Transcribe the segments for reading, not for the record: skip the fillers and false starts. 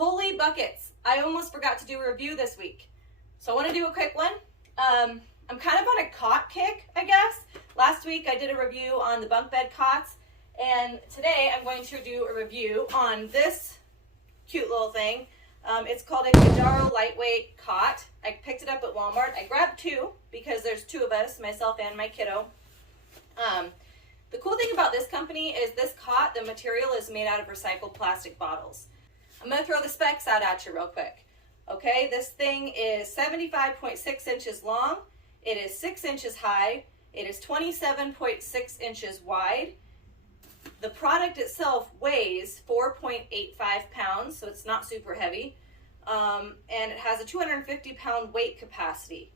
Holy buckets. I almost forgot to do a review this week. So I want to do a quick one. I'm kind of on a cot kick, I guess. Last week I did a review on the bunk bed cots, and today I'm going to do a review on this cute little thing. It's called a Kijaro lightweight cot. I picked it up at Walmart. I grabbed two because there's two of us, myself and my kiddo. The cool thing about this company is this cot, the material is made out of recycled plastic bottles. I'm going to throw the specs out at you real quick. Okay, this thing is 75.6 inches long. It is 6 inches high. It is 27.6 inches wide. The product itself weighs 4.85 pounds, so it's not super heavy. And it has a 250-pound weight capacity.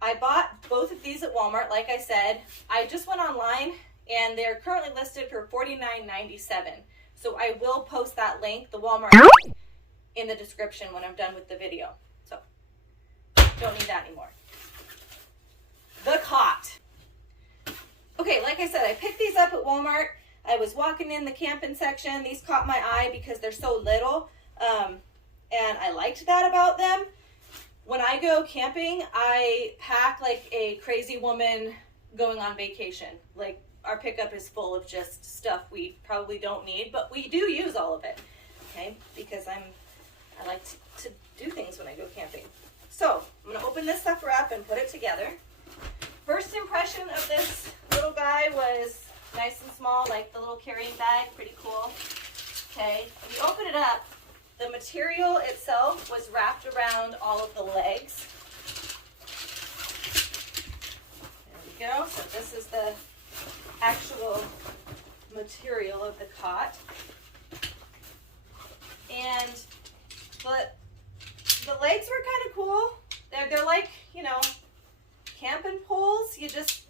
I bought both of these at Walmart, like I said. I just went online, and they're currently listed for $49.97. So I will post that link, the Walmart link, in the description when I'm done with the video. So, don't need that anymore. The cot. Okay, like I said, I picked these up at Walmart. I was walking in the camping section. These caught my eye because they're so little, and I liked that about them. When I go camping, I pack like a crazy woman going on vacation. Like, our pickup is full of just stuff we probably don't need, but we do use all of it, okay? Because I like to do things when I go camping. So, I'm gonna open this sucker up and put it together. First impression of this little guy was nice and small, like the little carrying bag, pretty cool. Okay, when you open it up, the material itself was wrapped around all of the legs. There we go. So this is the actual material of the cot. And the legs were kind of cool. They're like, you know, camping poles. You just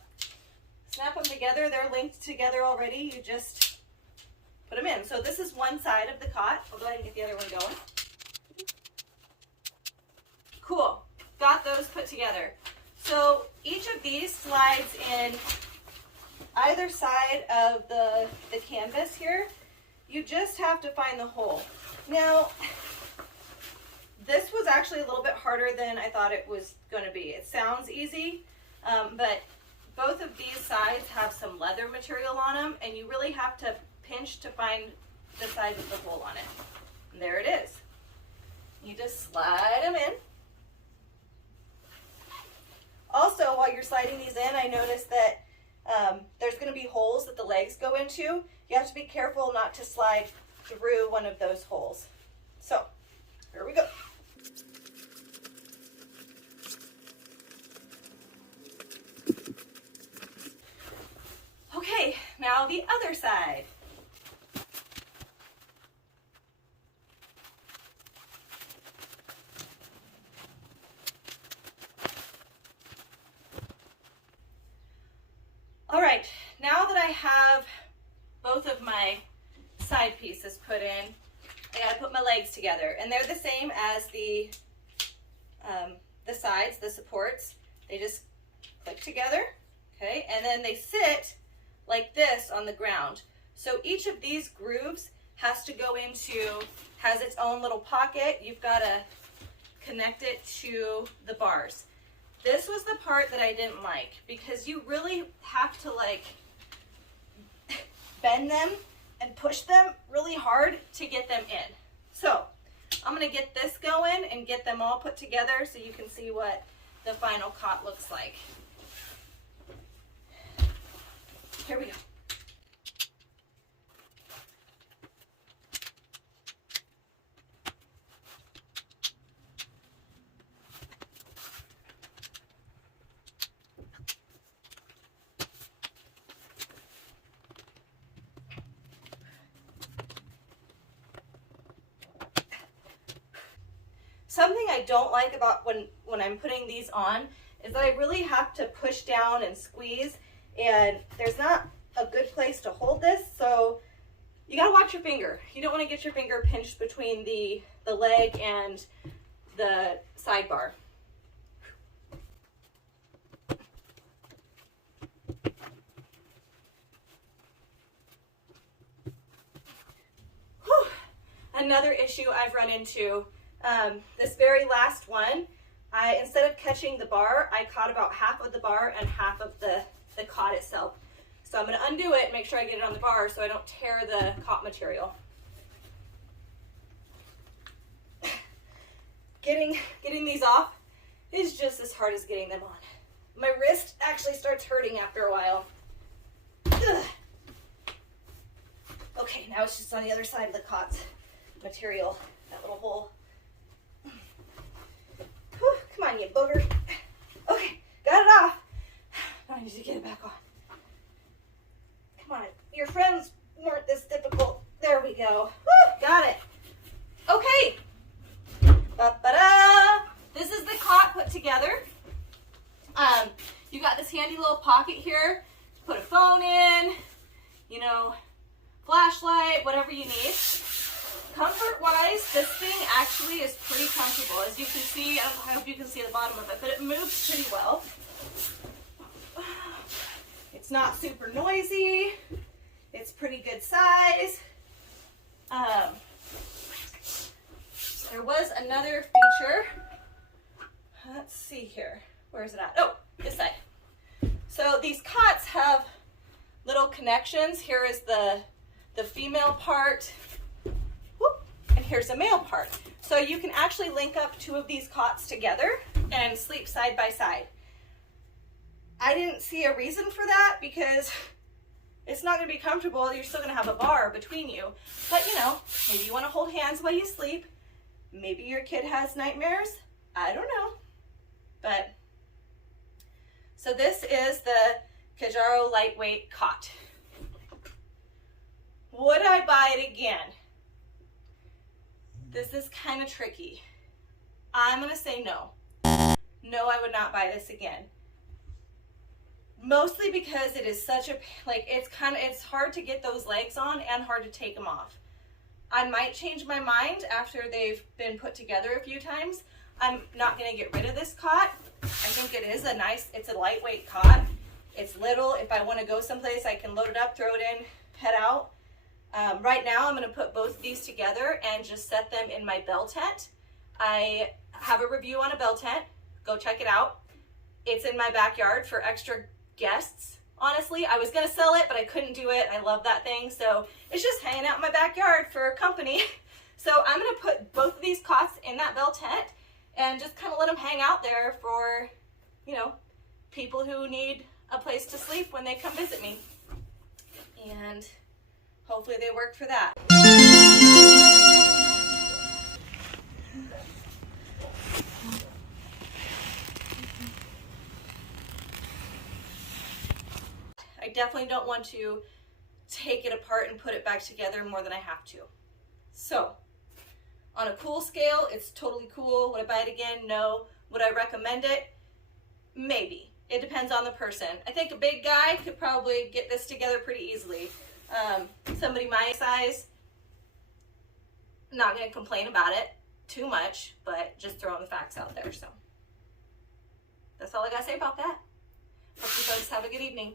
snap them together. They're linked together already. You just put them in. So this is one side of the cot. I'll go ahead and get the other one going. Cool. Got those put together. So each of these slides in either side of the canvas here. You just have to find the hole. Now, this was actually a little bit harder than I thought it was going to be. It sounds easy, but both of these sides have some leather material on them, and you really have to pinch to find the size of the hole on it. And there it is. You just slide them in. Also, while you're sliding these in, I noticed that there's going to be holes that the legs go into. You have to be careful not to slide through one of those holes. So, here we go. Okay, now the other side. All right, now that I have both of my side pieces put in, I gotta put my legs together, and they're the same as the sides, the supports. They just click together, okay, and then they sit like this on the ground. So each of these grooves has its own little pocket. You've got to connect it to the bars. This was the part that I didn't like, because you really have to like bend them and push them really hard to get them in. So I'm going to get this going and get them all put together so you can see what the final cot looks like. Here we go. Something I don't like about when I'm putting these on is that I really have to push down and squeeze, and there's not a good place to hold this, so you gotta watch your finger. You don't want to get your finger pinched between the leg and the sidebar. another issue I've run into, this very last one, instead of catching the bar, I caught about half of the bar and half of the cot itself. So I'm going to undo it and make sure I get it on the bar so I don't tear the cot material. Getting these off is just as hard as getting them on. My wrist actually starts hurting after a while. Ugh. Okay, now it's just on the other side of the cot's material, that little hole. Whew, come on, you booger. Okay, got it off. Now I need to get it back on. Come on, your friends weren't this difficult. There we go. Woo, got it. Okay. Ba-ba-da. This is the cot put together. You got this handy little pocket here. Put a phone in, you know, flashlight, whatever you need. Comfort-wise, this thing actually is pretty comfortable. As you can see, I hope you can see the bottom of it, but it moves pretty well. It's not super noisy. It's pretty good size. There was another feature. Let's see here. Where is it at? Oh, this side. So these cots have little connections. Here is the female part. Whoop, and here's the male part. So you can actually link up two of these cots together and sleep side by side. I didn't see a reason for that because it's not going to be comfortable. You're still going to have a bar between you. But you know, maybe you want to hold hands while you sleep. Maybe your kid has nightmares. I don't know. But so this is the Kijaro lightweight cot. Would I buy it again? This is kind of tricky. I'm going to say no. No, I would not buy this again. Mostly because it is such a, like, it's hard to get those legs on and hard to take them off. I might change my mind after they've been put together a few times. I'm not going to get rid of this cot. I think it is it's a lightweight cot. It's little. If I want to go someplace, I can load it up, throw it in, head out. Right now, I'm going to put both of these together and just set them in my bell tent. I have a review on a bell tent. Go check it out. It's in my backyard for extra guests. Honestly, I was going to sell it, but I couldn't do it. I love that thing. So it's just hanging out in my backyard for company. So I'm going to put both of these cots in that bell tent and just kind of let them hang out there for, you know, people who need a place to sleep when they come visit me. And hopefully they worked for that. I definitely don't want to take it apart and put it back together more than I have to. So, on a cool scale, it's totally cool. Would I buy it again? No. Would I recommend it? Maybe. It depends on the person. I think a big guy could probably get this together pretty easily. Somebody my size, not going to complain about it too much, but just throwing the facts out there. So, that's all I got to say about that. Hope you folks have a good evening.